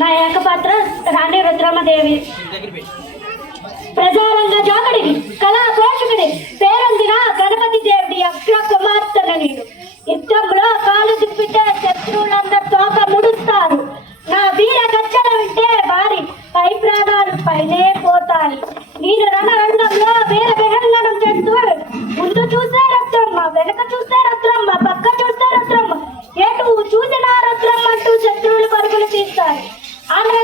నా ఏకపాత్ర రాణి రుద్రమదేవి. ప్రజారంగ జాగడిని కళా పోషకుడి పేరొందిన గణపతి దేవుడి అగ్ర కుమార్తెను నేను. యుద్ధంలో కాలు తిప్పితే శత్రువులందరూ తోక ముడుస్తారు. నా వీర గచ్చల వింటే వారి పై ప్రాణాలు పైనే పోతాయి. నేను రణరంగంలో వీర విహంగనం చేస్తూ ముందు చూసే రుద్రమ్మ, వెనక చూసే రుద్రమ్మ, పక్క చూసే రుద్రమ్మ, ఎటు చూసిన రుద్రమ్మ అంటూ శత్రువులు పరుగులు తీస్తారు. ఆంధ్ర